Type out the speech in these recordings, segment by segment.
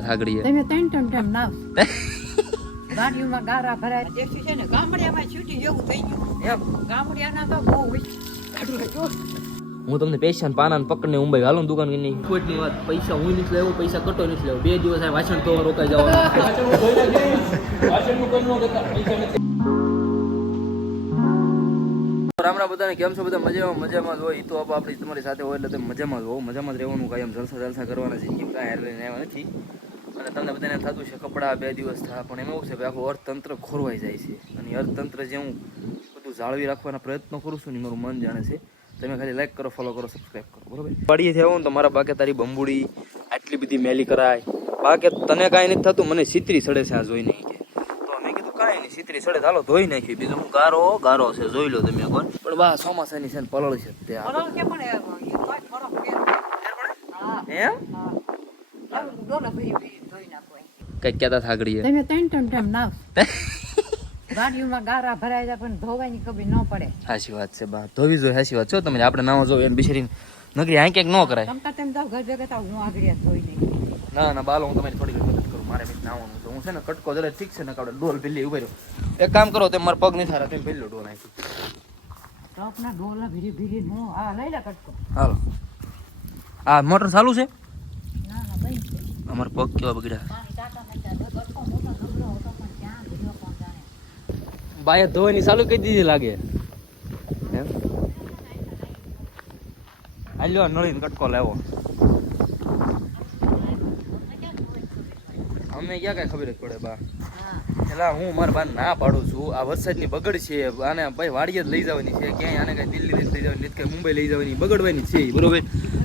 થાગડી હે તમે ત્રણ ત્રણ ટાઈમ નાવ ગાડીઓમાં ગારા ભરાય. દેશી છે ને ગામડિયામાં છૂટી જેવું થઈ ગયું. એમ. ગામડિયાના તો બહુ હું તમને પૈસા ને પાના પકડીને મુંબઈ હાલો દુકાન દુકાનની કોઈની વાત. પૈસા હું નથી લેવો પૈસા કટો નથી લેવો બે દિવસ આ વાસણ તો રોકાઈ જવાનું. રામ રામ બધાને કેમ છો? બધા મજામાં મજામાં જ હોય. ઈ તો આપ આપણી તમારી સાથે હોય એટલે મજામાં જ હોવ. મજામાં જ રહેવાનું કાંઈ એમ જલસા જલસા કરવાના જિંદગી કાંઈ હાર લઈને આવ્યા નથી. અને તમને બધાને થતું છે કપડાં બે દિવસ થયા, પણ એમાં એવું છે કે આખું અર્થતંત્ર ખોરવાઈ જાય છે. અને અર્થતંત્ર જે હું બધું જાળવી રાખવાના પ્રયત્નો કરું છું ને મારું મન જાણે છે. તમે ખાલી લાઈક કરો ફોલો કરો સબસ્ક્રાઈબ કરો. બરોબર? પાડીએ થયો ને તો મારા બાકે તારી બંબુડી આટલી બધી મેલી કરાય. બાકે તને કાંઈ નથી થતું, મને સિત્રી સડે છે આ જોઈ નહીં કે તો મેં કીધું સિત્રી સડે હાલો ધોઈ નાખી બીજું હું ગારો ગારો છે જોઈ લો તમે કોણ પણ બા ચોમાસાની છે ને પલળ છે તે આ. પલળ કે પણ એ તોય ફરક ફેર. હા, એમ? કઈ આવું ડોલો ભરી ભરી ધોઈ નાખો એમ. કંઈક કહેતા થાગડી તમે ત્રણ ત્રણ ટાઈમ નાવ ગાડીઓમાં ગારા ભરાય જાય પણ ધોવાની કભી ન પડે. સાચી વાત છે બા. ધોવી જોઈએ સાચી વાત છો તમે આપણે નાવો જો એને બિચારી નગરી આ ક્યાંક ન કરાય. તમતા તેમ જાવ ઘર ભેગા થાવ હું આગળ ધોઈ નહીં ના ના બાલો હું તમારી થોડી મદદ કરું. મારે બી નાવાનું તો હું છે ને કટકો જરા ઠીક છે ને કાવડે ડોલ ભીલી એક કામ કરો તે મારા પગ નહીં થારા તેમ ભીલો ડોલ નાખી. ટપના ડોલા ભીરી ભીરી નો હા લઈ લે કટકો. હાલો. આ મોટર ચાલુ છે? ના ના બંધ છે. અમારા પગ કેવા બગડ્યા. નાખ્યા બાય ધોવાની ચાલુ કરી દીધી લાગે. હાલ્યો નળીને કટકો લેવો અમે ક્યાં કઈ ખબર જ પડે બા. એલા હું મારા બાર ના પાડું છું. આ વરસાદની બગડ છે. આને ભાઈ વાડીએ જ લઈ જવાની છે. ક્યાંય આને કઈ દિલ્હી લઈ જવાની કઈ મુંબઈ લઈ જવાની બગડવાની છે બરોબર?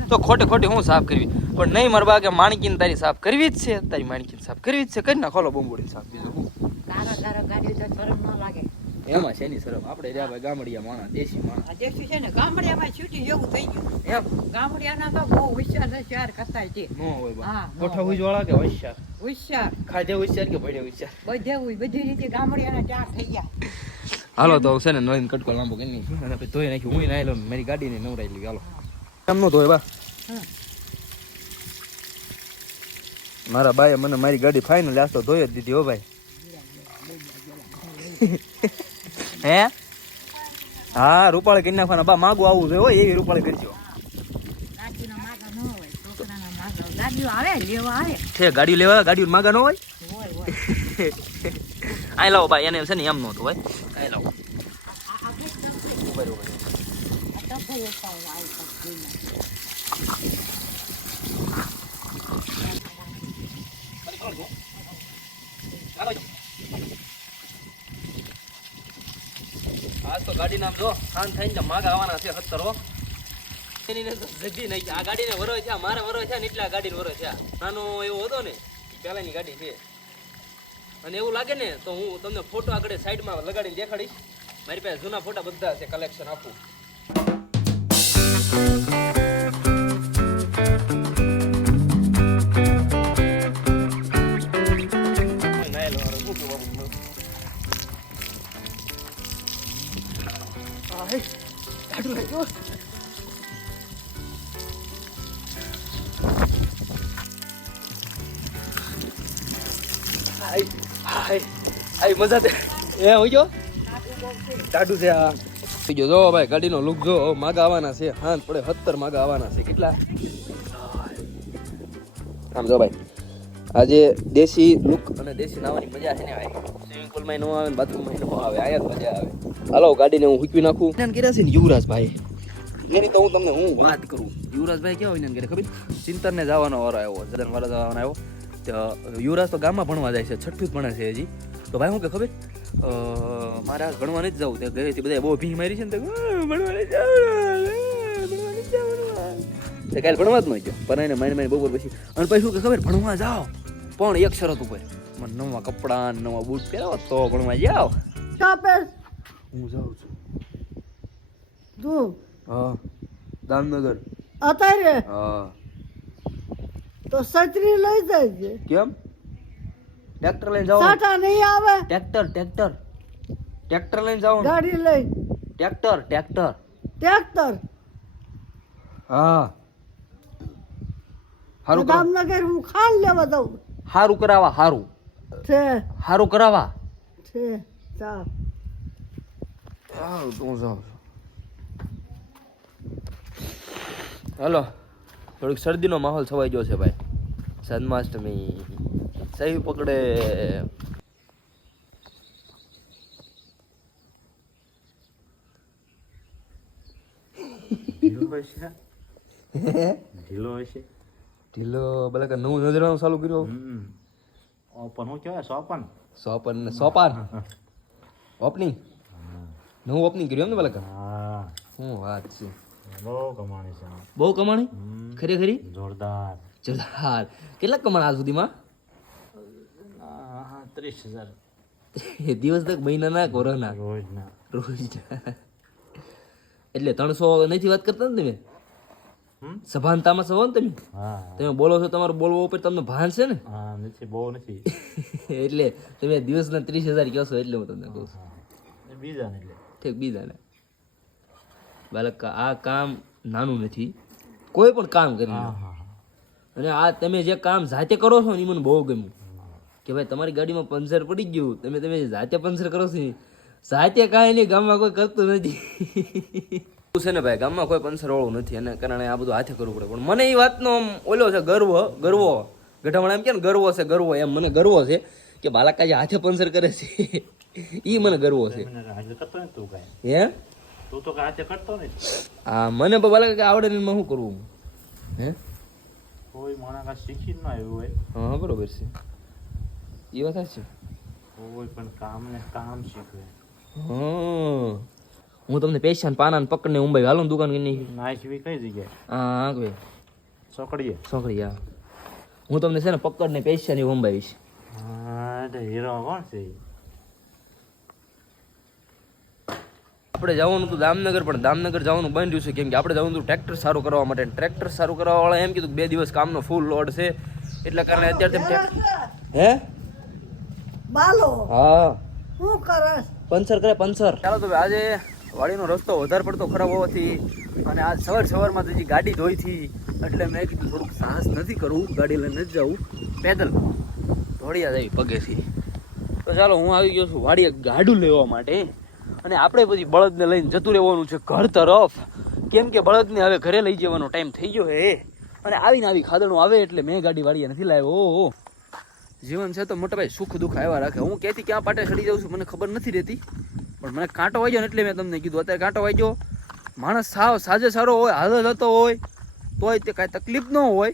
તો ખોટે ખોટી હું સાફ કરવી? પણ નહીં મારા બા કે માણકીને તારી સાફ કરવી જ છે. તારી માણકીને સાફ કરવી જ છે. કરી ના ખોલો બોમ્બોડી સાફ બીજું હું? એમાં છે ની શરમ. આપણે રહ્યા ભાઈ ગામડિયા માણા દેશી માણા. દેશી છે ને ગામડિયામાં છૂટી જેવું થઈ ગયું. એમ? ગામડિયાના તો બહુ હોશિયાર હોશિયાર કરતા છે. નો હોય બા. હા, કોઠા. હુજ વાળા કે હોશિયાર? હોશિયાર. ખાધે હોશિયાર કે ભડે હોશિયાર? બધે હોય બધી રીતે ગામડિયાના ચાર થઈ ગયા. હાલો તો છે ને નળીને કટકો લાંબો કરી નાખી. અને પછી ધોઈ નાખ્યું હું મારી ગાડીને નવરાઈ લીધી હાલો. એમ નો ધોય બા? મારા બાએ મને મારી ગાડી ફાઇનલ આજ તો ધોઈ જ દીધી હો ભાઈ. હે? હા રૂપાળે કરી નાખવાના. બા માગું આવું છે હો એવી રૂપાળે કરજો ગાડીના માગા ન હોય છોકરાના માગા ગાડીઓ આવે લેવા આવે. છે ગાડી લેવા ગાડી માગા ન હોય? હોય હોય. લાવો ભાઈ એને છે ને એમ નહોતું ભાઈ આય લાવો. આ તો. આજ ગાડી નામ જો શાંત થઈને માગા આવવાના છે સત્તર હો. જગી નહીં. આ ગાડીને વરો છે મારે વરો છે ને એટલે આ ગાડીને વરો છે. નાનો એવો હતો ને પહેલાની ગાડી છે. અને એવું લાગે ને, તો હું તમને ફોટો આગળ સાઈડમાં લગાડીને દેખાડીશ. મારી પાસે જૂના ફોટા બધા છે કલેક્શન આપું. આય, મજા તે એ હોય ગયો ટાટું છે આ. જો ભાઈ ગાડીનો લુક જો માગા આવવાના છે. હાથ પડે સત્તર માગા આવવાના છે. કેટલા? આમ જો ભાઈ આજે દેશી લુક અને દેશી નાવાની મજા છે ને ભાઈ? સ્વિમિંગ પુલમાં નો આવે બાથરૂમમાં નો આવે આયા જ મજા આવે. હાલો ગાડીને હું હુકવી નાખું. એને કર્યા છે ને યુવરાજભાઈ એની તો હું તમને હું વાત કરું. યુવરાજભાઈ કેવા હોય ને ખબર ચિંતનને જવાનો વારો આવ્યો જદન વાળા જવાનો આવ્યો. યુવરાજ તો ગામમાં ભણવા જાય છે છઠ્ઠું જ ભણે છે હજી. તો ભાઈ હું કે ખબર? મારા ભણવા નથી જવું. ત્યાં ગયેથી બધા બહુ ભી મારી છે ને તો ભણવા નથી જવાનું, ભણવા નથી જવાનું." તે કાલે ભણવા જ ન ગયો. પણ એને મારી મારી બપોર પછી અને પછી શું કે ખબર? ભણવા જાઓ. પણ એક શરત ઉપર મને નવા કપડાં નવા બૂટ પહેરાવો તો ભણવા જાઓ. હું જાઉં છું. તું? હા. દામનગર. અત્યારે? હા. તો છત્રી લઈ જજે. કેમ? ટ્રેક્ટર લઈને જાવ સાટા નહીં આવે. Tractor tractor. ટ્રેક્ટર લઈને જાવ ગાડી લઈ. Tractor tractor. ટ્રેક્ટર. હા. સારું કરો. દામનગર હું ખાંડ લેવા દઉં હારું કરાવવા હારું. છે. હારું કરાવવા છે. ચાલ. હારું તું જાઉં હાલો. થોડીક શરદીનો માહોલ છવાઈ ગયો છે ભાઈ. જન્માષ્ટમી. સહી પકડે. ઢીલો હશે ઢીલો ભલે કે નવું નજરાનું ચાલુ કર્યું. હમ. ઓપન હું કહેવાય? સોપન? સોપન ને સોપાન. ઓપનિંગ? નવું ઓપનિંગ કર્યું એમ ને ભલે કે? હા. શું વાત છે. બહુ કમાણી છે બહુ કમાણી? ખરી ખરી? જોરદાર. જોરદાર. કેટલા કમાણ આજ સુધીમાં? ત્રીસ હજાર. દિવસ તક મહિનાના કોરોના. રોજના. રોજ એટલે ત્રણસો નથી વાત કરતા ને તમે? સભાનતામાં સભો ને તમે? તમે બોલો છો તમારું બોલવા ઉપર તમને ભાન છે ને? નથી બહુ નથી. એટલે તમે દિવસના ત્રીસ હજાર કહો છો એટલે હું તમને કહું છું. બીજાને બીજા એટલે. ઠીક બીજાને. બાલક આ કામ નાનું નથી. કોઈ પણ કામ કરી. અને આ તમે જે કામ જાતે કરો છો ને એ મને બહુ ગમ્યું. કે ભાઈ તમારી ગાડીમાં પંચર પડી ગયું તમે તમે જાતે પંચર કરો છો ને જાતે કાંઈ નહીં ગામમાં કોઈ કરતું નથી. છે ને ભાઈ ગામમાં કોઈ પંચર વાળું નથી એને કારણે આ બધું હાથે કરવું પડે. પણ મને એ વાતનો આમ ઓલો છે ગર્વ ગર્વ. ગઢામણા એમ કે ને ગર્વ છે ગર્વ. એમ મને ગર્વ છે કે બાલકા જે હાથે પંચર કરે છે. એ મને ગર્વ છે. હે? તું તો આજે કરતો ને આ મને બાલાકા કે આવડે ને હું કરું કરવું? હે? કોઈ માણસ કા શીખી ન આવ્યું હોય. હા બરોબર છે. એ વાત સાચી કોઈ પણ કામ ને કામ શીખવે. હા. હું તમને પૈસા ને પાના ને પકડને મુંબઈ હાલો ને દુકાન કરી નાખવી કઈ જગ્યાએ? હા ભાઈ. સોકડીએ હા. હું તમને છે ને પકડને પૈસા ની મુંબાઈશ હા હીરો કોણ છે આપણે જવાનું હતું દામનગર પણ દામનગર જવાનું બંધ રહ્યું છે. કેમ કે આપણે જવાનું હતું ટ્રેક્ટર સારું કરવા માટે. ટ્રેક્ટર સારું કરવા વાળા એમ કીધું કે બે દિવસ કામનો ફૂલ લોડ છે. એટલે કારણે અત્યારે હે? બાલો. હા. શું કરસ? પંચર કરે પંચર. ચાલો તો આજે વાડીનો રસ્તો વધારે પડતો ખરાબ હોવાથી અને આજ સવાર સવારમાં તો ગાડી ધોઈ હતી એટલે મેં કીધું થોડુંક સાહસ નથી કરવું ગાડી લઈને નથી જવું. પેદલ. ધોળિયા જાય પગેથી તો ચાલો હું આવી ગયો છું વાડીએ ગાડું લેવા માટે. અને આપણે પછી બળદને લઈને જતું રહેવાનું છે ઘર તરફ. કેમ કે બળદને હવે ઘરે લઈ જવાનો ટાઈમ થઈ ગયો હે. અને આવીને આવી ખાદણો આવે એટલે મેં ગાડી વાળીએ નથી લાવ્યો. ઓ જીવન છે તો મોટા ભાઈ સુખ દુઃખ આવ્યા રાખે. હું ક્યાંથી ક્યાં પાટે ચડી જાઉં છું, મને ખબર નથી રહેતી. પણ મને કાંટો વાગ્યો ને એટલે મેં તમને કીધું. અત્યારે કાંટો વાગ્યો. માણસ સાવ સાજે સારો હોય હાજર હતો હોય, તોય તે કાંઈ તકલીફ ન હોય.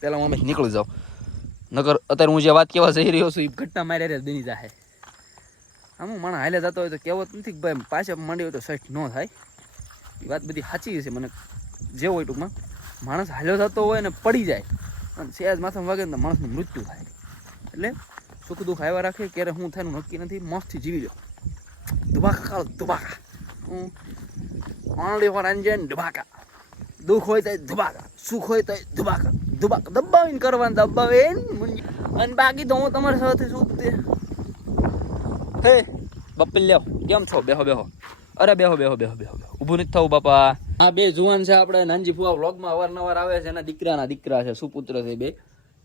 પહેલાં હું અમે નીકળી જાઉં. નગર અત્યારે હું જે વાત કહેવા જઈ રહ્યો છું, એ ઘટના મારે રે જાહે. આમ માણસ હાલે જતો હોય તો કહેવત નથી ભાઈ, પાછા માંડી હોય તો સેટ ન થાય. એ વાત બધી સાચી છે મને જે હોય ટૂંકમાં. માણસ હાલ્યો થતો હોય ને પડી જાય. અને સહેજ માથામાં વાગે ને માણસનું મૃત્યુ થાય. એટલે સુખ દુઃખ આવ્યા રાખે, ક્યારે હું થાય નક્કી નથી. મસ્તથી જીવી લો ધુબાકા ખાઓ ધુબાકા હું ઓનલી ફોર એન્જન ધુબાકા દુઃખ હોય તો દુબાકા. સુખ હોય તો ધુબાકા ધુબાકા દબાવીને કરવાનું, દબાવીને. અને બાકી તો હું તમારી સાથે શું હે? બપ્પી લ્યો કેમ છો? બેહો બેહો. અરે બેહો બેહો બેહો બેહો ઊભું નથી થવું બાપા. હા બે જુવાન છે આપણે. નાનજી ફુવા વ્લોગમાં અવારનવાર આવે છે એના દીકરાના દીકરા છે સુપુત્ર છે બે.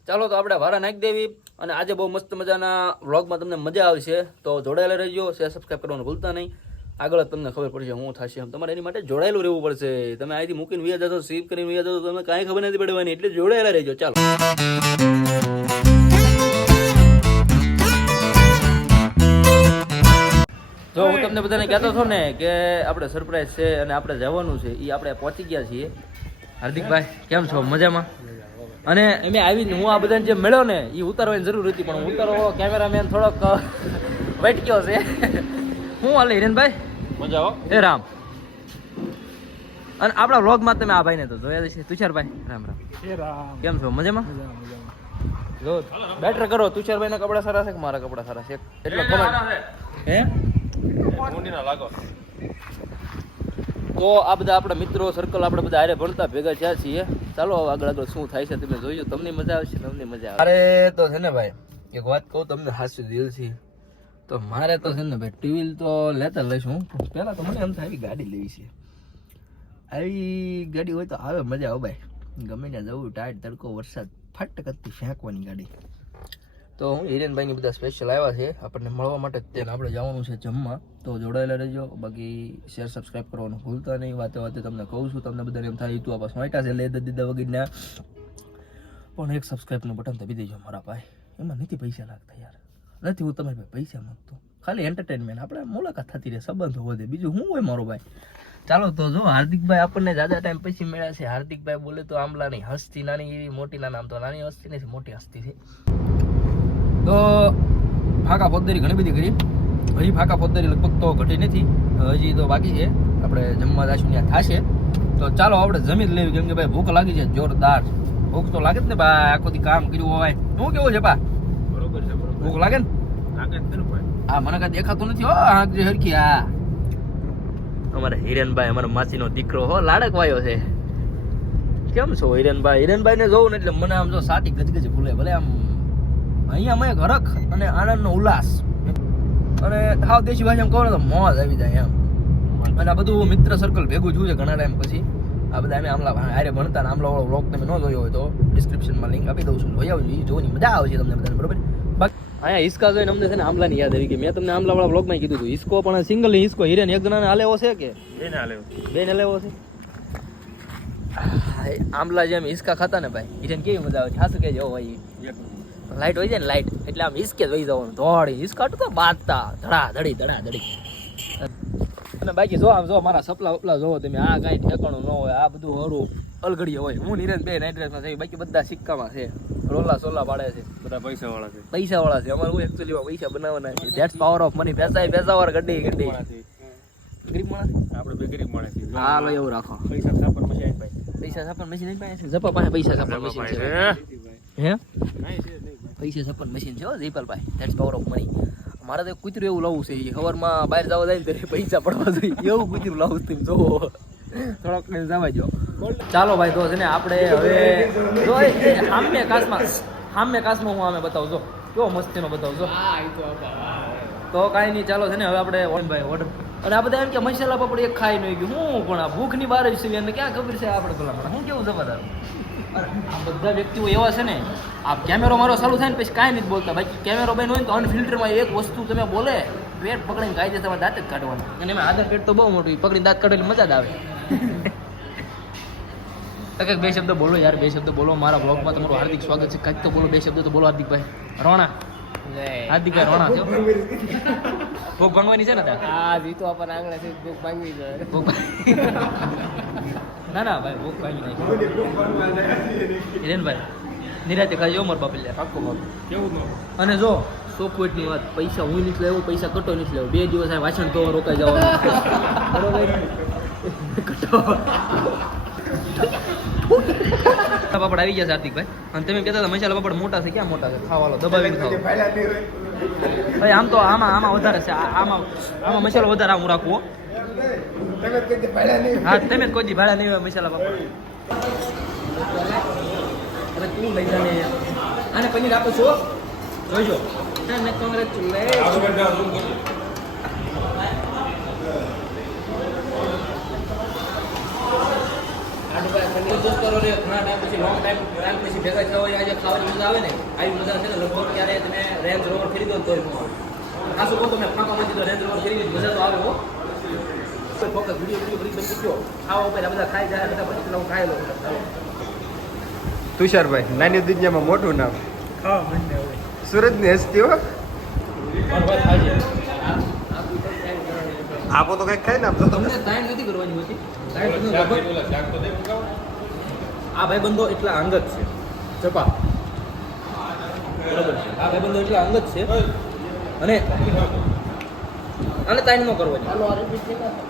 ચાલો તો આપણે વારા નાખી દેવી અને આજે બહુ મસ્ત મજાના વ્લોગમાં તમને મજા આવશે. તો જોડાયેલા રહેજો શેર સબસ્ક્રાઈબ કરવાનું ભૂલતા નહીં. આગળ તમને ખબર પડશે હું થશે એમ. તમારે એની માટે જોડાયેલું રહેવું પડશે. તમે અહીંથી મૂકીને વ્યા જશો સીવ કરીને વ્યા જશો તમને કાંઈ ખબર નથી પડવાની. એટલે જોડાયેલા રહેજો. ચાલો. જો હું તમને બધાને કહેતો હતો ને કે આપણે સરપ્રાઈઝ છે અને આપણે જવાનું છે એ આપણે પહોંચી ગયા છીએ. હાર્દિકભાઈ કેમ છો? મજામાં? અને એમે આવીને હું આ બધાને જે મળ્યો ને એ ઉતારવાની જરૂર હતી પણ ઉતારવો કેમેરામેન થોડોક વટક્યો છે. હું હાલે હિરેનભાઈ? મજા આવો હે રામ. અને આપણા વ્લોગમાં તમે આ ભાઈને તો જોયા છે તુષારભાઈ રામ રામ. કેમ છો? મજામાં? જો બેટર કરો. તુષારભાઈના કપડા સારા છે કે મારા કપડા સારા છે? એટલે કમેન્ટ હે? તો આ બધા આપણા મિત્રો સર્કલ આપણે બધા હારે ભણતા ભેગા થયા છીએ. ચાલો આગળ આગળ શું થાય છે તમે જોઈજો તમને મજા આવશે તમને મજા આવે. અરે તો છે ને ભાઈ એક વાત કહું તમને હાસ્યું દિલથી. તો મારે તો છે ને ભાઈ ટીવીલ તો લેતા લઈશું પહેલા તો મને એમ થાય ગાડી લેવી છે. આવી ગાડી હોય તો આવે મજા આવે ભાઈ. ગમે ત્યાં જવું ટાઈટ તડકો વરસાદ ફટ કરતી ફેંકવાની ગાડી. તો હું હિરેનભાઈની બધા સ્પેશિયલ આવ્યા છે. આપણને મળવા માટે તેને આપણે જવાનું છે જમવા. તો જોડાયેલા રહેજો. બાકી શેર સબસ્ક્રાઈબ કરવાનું ભૂલતા નહીં. વાતે વાતે તમને કહું છું. તમને બધાને એમ થાય, તું આપણે પાસ છે, લે દીધા વગરના પણ એક સબસ્ક્રાઈબનું બટન દબી દેજો મારા ભાઈ. એમાં નથી પૈસા લાગતા યાર. નથી, હું તમારી ભાઈ પૈસા માંગતો. ખાલી એન્ટરટેનમેન્ટ આપણે મુલાકાત થતી રહે, સંબંધો વધે બીજું શું હોય મારો ભાઈ? ચાલો તો જો, હાર્દિકભાઈ આપણને જાજા ટાઈમ પછી મળ્યા છે. હાર્દિકભાઈ બોલે તો આમલાની હસ્તી નાની એવી, મોટી ના નામ તો નાની હસ્તી નથી, મોટી હસ્તી છે. તો ફાકા ફોજદારી ઘણી બધી કરી. હજી ફાકા ફોજદારી લગભગ તો ઘટી નથી. હજી તો બાકી છે. આપણે જમવા જાશું ત્યાં થશે. તો ચાલો આપણે જમી જ લેવી કેમ કે ભાઈ ભૂખ લાગી છે. જોરદાર. ભૂખ તો લાગે જ ને ભાઈ. આખો કામ કર્યું હોય. શું કેવું છે બા બરોબર છે બરોબર. ભૂખ લાગે ને? લાગે જ ને ભાઈ. આ મને કાંઈ દેખાતું નથી હો. આંખ જે હરખી આ. અમારા હિરેનભાઈ અમારા માસીનો દીકરો હો લાડક વાયો છે. કેમ છો હિરેનભાઈ? હિરેનભાઈ ને જોઉં ને એટલે મને આમ જો સાટી ગજગજ ભૂલે. ભલે આમ અહીંયા મેં ગરખ અને આનંદનો ઉલ્લાસ. અને હાવ દેશી ભાષામાં કહો ને તો મોજ આવી જાય એમ. અને આ બધું મિત્ર સર્કલ ભેગું જોયું છે ઘણા ટાઈમ પછી. આ બધા અમે આમલા હારે ભણતા ને આમલા વાળો બ્લોગ તમે ન જોયો હોય તો ડિસ્ક્રિપ્શનમાં લિંક આપી દઉં છું. જોઈ આવજો એ જોવાની મજા આવશે તમને બધાને બરોબર? બાકી અહીંયા હિસ્કા જોઈને અમને છે ને આમલાની યાદ આવી ગઈ. મેં તમને આમલા વાળા બ્લોગમાં કીધું હતું. હિસ્કો પણ સિંગલ હિસ્કો હિરેન એક જણાને હાલેવો છે કે? એને હાલે બેને લેવો છે? આમલા જેમ હિસ્કા ખાતા ને ભાઈ હિરેન કેવી મજા આવે? છે હાસુ કે જો ભાઈ લાઇટ હોય છે ને લાઇટ એટલે આમ હિસકે જોઈ જવાનું. ધોળી હિસકાટું તો બાજતા ધડા ધડી ધડા ધડી. અને બાકી જો આમ જો મારા સપલા ઉપલા જોવો તમે આ કાંઈ ઠેકાણું ન હોય આ બધું હરું અલગડી હોય. હું નિરેન બે નાઇટ ડ્રેસમાં છે બાકી બધા સિક્કામાં છે. રોલા સોલા પાડે છે. બધા પૈસા વાળા છે. પૈસા વાળા છે. અમારું એકચ્યુઅલીમાં પૈસા બનાવવાના છે. ધેટ્સ પાવર ઓફ મની પૈસા પૈસા વાર ગડી ગડી. ગરીબ માણસ આપણે બે ગરીબ માણસ છીએ. હા લો એવું રાખો. પૈસા સાપર મશીન ભાઈ પૈસા સાપર મશીન ભાઈ જપા પાસે પૈસા સાપર મશીન છે. હે? કાઈ છે. પૈસા છાપણ મશીન છે Dipalbhai. That's power of money મારે તો કૂતરું એવું લાવવું છે સવારમાં બહાર જવા જાય ને ત્યારે પૈસા પડવા જોઈએ. એવું કૂતરું લાવું તમે જોવો થોડોક જવા જો ચાલો ભાઈ તો છે ને આપણે હવે જો સામે કાસમાં સામે કાસમાં હું આમે બતાવજો કેવો મસ્તીનો બતાવજો તો કાંઈ નહીં ચાલો છે ને હવે આપણે ભાઈ ઓર્ડર અને આ બધા એમ કે મસાલા પાપડ એક ખાઈ નહીં ગયું હું પણ આ ભૂખની બહાર જ છે એને ક્યાં ખબર છે આપણે ભલા હું કેવું જબરદાર બધા વ્યક્તિઓ એવા છે ને, આ કેમેરો મારો ચાલુ થાય ને પછી કાંઈ નથી બોલતા. બાકી કેમેરો બેન હોય ને તો અનફિલ્ટરમાં એક વસ્તુ તમે બોલે પેટ પકડીને કાયદે તમારે દાંત જ કાઢવાનું. અને એમાં આધાર પેટ તો બહુ મોટું પકડીને દાંત કાઢવાની મજા જ આવે. કંઈક બે શબ્દ બોલો યાર, બે શબ્દ બોલો. મારા બ્લોગમાં તમારું હાર્દિક સ્વાગત છે. કાંઈક તો બોલો, બે શબ્દ તો બોલો હાર્દિકભાઈ. રોણા હાર્દિકભાઈ રોણા છો? ભોગ ભંગવાની છે ને આ જીતો આપણ આંગળે થી ભૂખ ભાંગી જાય ભોગ. ના ના ભાઈ ભૂખ ભાંગી હિરેનભાઈ નિરાતે ખાઈ જાઓ મારા બાપલિયા પાક્કો બાપ. કેવું ન અને જો સોફ્ટવેરની વાત પૈસા હું નથી લેવું પૈસા કટો નથી લેવો. બે દિવસ આ વાસણ તો રોકાઈ જવાનું. બરોબર? કટો. પાપડ આવી ગયા છે હાર્દિકભાઈ. અને તમે કહેતા હતા મસાલા પાપડ મોટા છે, ક્યાં મોટા છે? ખાવાલો દબાવીને ખાવ ભાઈ, આમ તો આમાં આમાં વધારે છે. આમાં આમાં મસાલો વધારે હું રાખું, હા. તમે કોઈ દી ભાડા નહીં હોય મસાલા પાપડ. અરે તું લઈ જાને આને પનીર આપો છો જોઈજો. કોંગ્રેચ્યુલેશન દોસ્તરો રે ઘણા ટાઈમ પછી લોંગ ટાઈમ ટાઈમ પછી ભેગા થયા હોય આજે ખાવાની મજા આવે ને આવી મજા છે ને લગભગ ક્યારે તમે રેન્જ રોવર ખરીદો તોય ન આવે. આ શું કહું તમે તો રેન્જ રોવર ખરીદી મજા તો આવે હો. ફોકસ વીડિયો વીડિયો ખાવા પહેલાં બધા ખાઈ જાય બધા પછી હું ખાઈ લઉં તુષારભાઈ નાની દુનિયામાં મોટું નામ. સુરતની હસ્તી હો. આપો તો કંઈક ખાઈ ને આપતો તો તમને સાઈન નથી કરવાની હોતી આ ભાઈ બંધો આ ભાઈબંધો એટલા અંગત છે. ચપા બરોબર છે. આ ભાઈબંધો એટલા અંગત છે. અને આને તાઈન ન કરવાની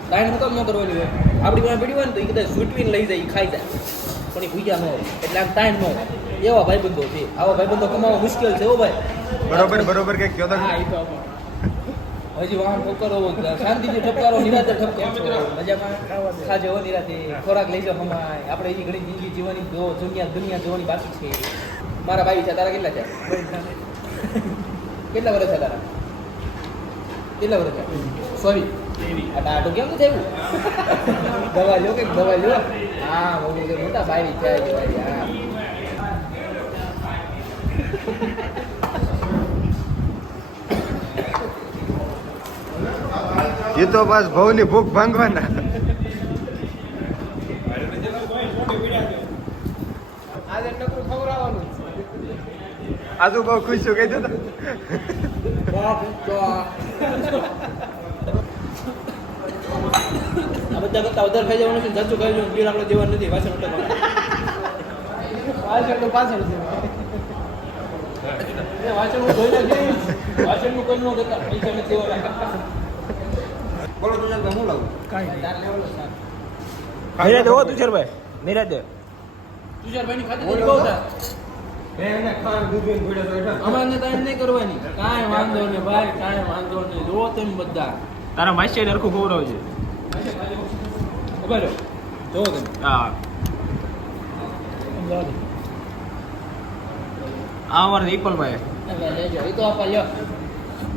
તાઈન હું કામ ન કરવાની હોય આપણી પાસે પડી હોય ને તો એ કદાચ સૂટવીને લઈ જાય ખાઈ જાય. પણ એ ભૂગ્યા ન હોય. એટલે આમ તાઈન ન હોય. એવા ભાઈબંધો છે. આવા ભાઈબંધો કમાવા મુશ્કેલ છે હો ભાઈ. બરોબર બરોબર કે કયો તો. હજી વાહન ઠપકારો શાંતિથી ઠપકારો, નિરાતે ઠપકારો. મજામાં? નિરાતે. ખોરાક લઈ જાઓ હમાય. આપણે એની ઘણી જિંદગી જીવવાની જો દુનિયા દુનિયા જોવાની બાકી છે. મારા ભાઈ છે તારા કેટલા છે કેટલા વર્ષ છે તારા? કેટલા વર્ષ છે સોરી ડાટો કેમ થયું? દવા લ્યો કે દવા લ્યો હા મોટા બાવી છે આજે ભાઈ હા એ તો બસ ભવની ભૂખ ભાંગવાના. આજુ બહુ ખુશ છું કઈ જતા આ બધા કરતા વધારે ખાઈ જવાનું છે જાચું ખાઈ જવાનું બિલ આપણે દેવાનું નથી વાસણ એટલે વાસણ હું ધોઈ વાસણનું કોઈ ન દેતા પૈસા નથી બોલો તું ચાલ હું લાવું? તુષારભાઈ તુષારભાઈ બહુ થાય કાંઈ વાંધો નહીં ભાઈ કાંઈ વાંધો નહીં. જો તેમ બધા. તારા માસી હરખું રહો જો તમે. હા. આ અમારે દીપલભાઈ. તો આપા લ્યો.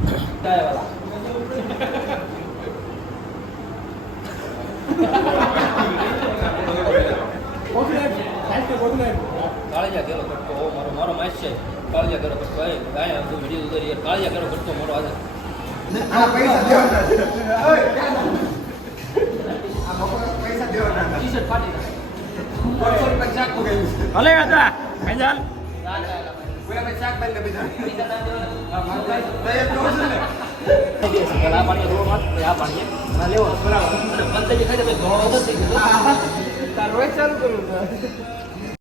કાંઈ વાલા કાળિયા કેરો કટકો ઓ મારો મારો માસ છે. કાળિયા કેરો કટકો એ કાંઈ તું વીડિયો ઉતારી કાળિયા કેરો કટકો મારો આજે. ટી-શર્ટ ફાટી નાખે. ભલે હતા. કાંઈ આ ગયું. રોજ ચાલુ કરું